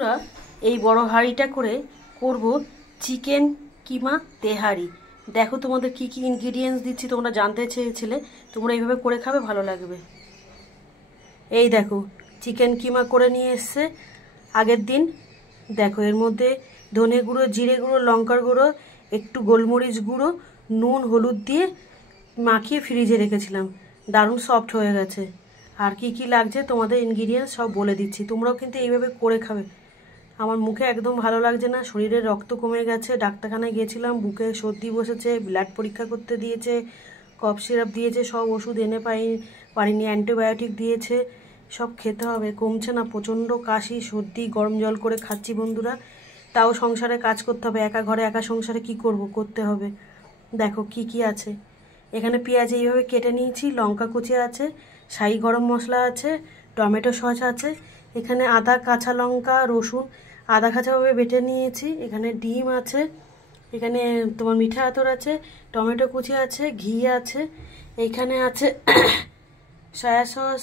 আমরা এই বড় হাঁড়িটা করে করব চিকেন কিমা তেহারি। দেখো তোমাদের কি কি ইনগ্রেডিয়েন্টস দিচ্ছি, তোমরা জানতে চেয়েছিলে। তোমরা এইভাবে করে খাবে, ভালো লাগবে। এই দেখো চিকেন কিমা করে নিয়ে এসছে আগের দিন। দেখো এর মধ্যে ধনে গুঁড়ো, জিরে গুঁড়ো, লঙ্কার গুঁড়ো, একটু গোলমরিচ গুঁড়ো, নুন, হলুদ দিয়ে মাখিয়ে ফ্রিজে রেখেছিলাম। দারুণ সফট হয়ে গেছে। আর কি কি লাগছে তোমাদের ইনগ্রেডিয়েন্টস সব বলে দিচ্ছি, তোমরাও কিন্তু এইভাবে করে খাবে। আমার মুখে একদম ভালো লাগছে না, শরীরের রক্ত কমে গেছে। ডাক্তারখানায় গিয়েছিলাম, বুকে সর্দি বসেছে, ব্লাড পরীক্ষা করতে দিয়েছে, কফ সিরাপ দিয়েছে, সব ওষুধ এনে পারিনি, অ্যান্টিবায়োটিক দিয়েছে, সব খেতে হবে। কমছে না, প্রচণ্ড কাশি, সর্দি, গরম জল করে খাচ্ছি বন্ধুরা। তাও সংসারে কাজ করতে হবে, একা ঘরে একা সংসারে কি করব, করতে হবে। দেখো কি কি আছে এখানে। পেঁয়াজ এইভাবে কেটে নিয়েছি, লঙ্কা কুচি আছে, শাহি গরম মশলা আছে, টমেটো সস আছে, এখানে আদা, কাঁচা লঙ্কা, রসুন আদা কাঁচাভাবে বেটে নিয়েছি, এখানে ডিম আছে, এখানে তোমার মিঠা আতর আছে, টমেটো কুচি আছে, ঘি আছে, এইখানে আছে সয়া সস,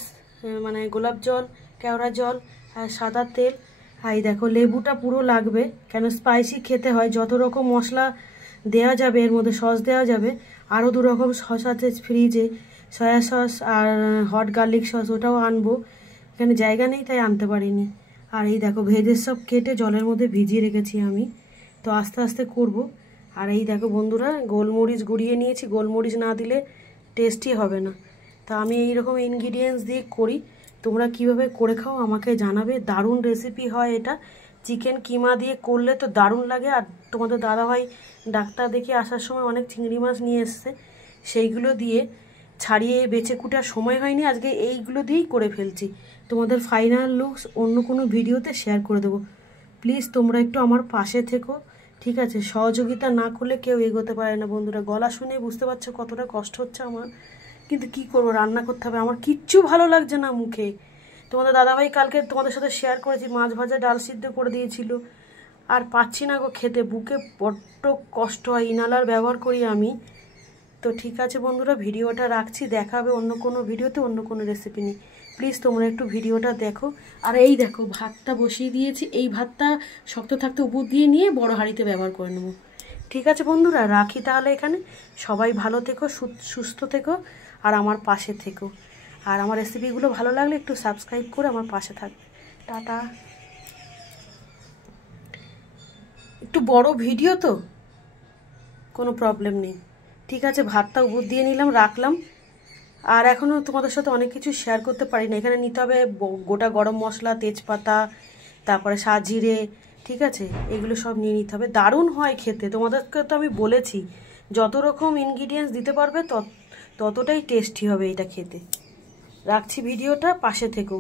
মানে গোলাপ জল, কেওড়া জল আর সাদা তেল। আর এই দেখো লেবুটা পুরো লাগবে, কেন স্পাইসি খেতে হয়। যত রকম মশলা দেওয়া যাবে এর মধ্যে, সস দেওয়া যাবে। আরও 2 রকম সস আছে ফ্রিজে, সয়া সস আর হট গার্লিক সস, ওটাও আনবো। এখানে জায়গা নেই তাই আনতে পারিনি। আর এই দেখো ভেজের সব কেটে জলের মধ্যে ভিজিয়ে রেখেছি আমি, তো আস্তে আস্তে করব। আর এই দেখো বন্ধুরা গোলমরিচ গুঁড়িয়ে নিয়েছি, গোলমরিচ না দিলে টেস্টই হবে না। তা আমি এইরকম ইনগ্রিডিয়েন্টস দিয়ে করি, তোমরা কিভাবে করে খাও আমাকে জানাবে। দারুণ রেসিপি হয় এটা, চিকেন কিমা দিয়ে করলে তো দারুণ লাগে। আর তোমাদের দাদাভাই ডাক্তার দেখে আসার সময় অনেক চিংড়ি মাছ নিয়ে এসছে, সেইগুলো দিয়ে ছাড়িয়ে বেছে কুটার সময় হয়নি, আজকে এইগুলো দিয়েই করে ফেলছি। তোমাদের ফাইনাল লুকস অন্য কোনো ভিডিওতে শেয়ার করে দেবো। প্লিজ তোমরা একটু আমার পাশে থেকো, ঠিক আছে? সহযোগিতা না করলে কেউ এগোতে পারে না বন্ধুরা। গলা শুনে বুঝতে পারছো কতটা কষ্ট হচ্ছে আমার, কিন্তু কি করবো, রান্না করতে হবে। আমার কিচ্ছু ভালো লাগছে না মুখে। তোমাদের দাদাভাই কালকে তোমাদের সাথে শেয়ার করেছি, মাছ ভাজা ডাল সিদ্ধ করে দিয়েছিল, আর পাচ্ছি না গো খেতে, বুকে বড্ড কষ্ট হয়। ইনহেলার ব্যবহার করি আমি। তো ঠিক আছে বন্ধুরা, ভিডিওটা রাখছি, দেখা হবে অন্য কোনো ভিডিওতে অন্য কোনো রেসিপি নিয়ে। প্লিজ তোমরা একটু ভিডিওটা দেখো। আর এই দেখো ভাতটা বসিয়ে দিয়েছি, এই ভাতটা শক্ত থাকতে উপর দিয়ে নিয়ে বড় হাঁড়িতে ব্যবহার করে নেবো। ঠিক আছে বন্ধুরা, রাখি তাহলে এখানে। সবাই ভালো থেকো, সুস্থ থেকো, আর আমার পাশে থেকো। আর আমার রেসিপিগুলো ভালো লাগলে একটু সাবস্ক্রাইব করে আমার পাশে থাকবে। টাটা। একটু বড় ভিডিও তো, কোনো প্রবলেম নেই। ঠিক আছে, ভাতটা উপর দিয়ে নিলাম, রাখলাম। আর এখনও তোমাদের সাথে অনেক কিছু শেয়ার করতে পারি না। এখানে নিতে হবে গোটা গরম মশলা, তেজপাতা, তারপরে সাজিরে, ঠিক আছে? এগুলো সব নিয়ে নিতে হবে। দারুণ হয় খেতে, তোমাদেরকে তো আমি বলেছি যত রকম ইনগ্রিডিয়েন্টস দিতে পারবে ততটাই টেস্টি হবে এটা খেতে। রাখছি ভিডিওটা, পাশে থেকো।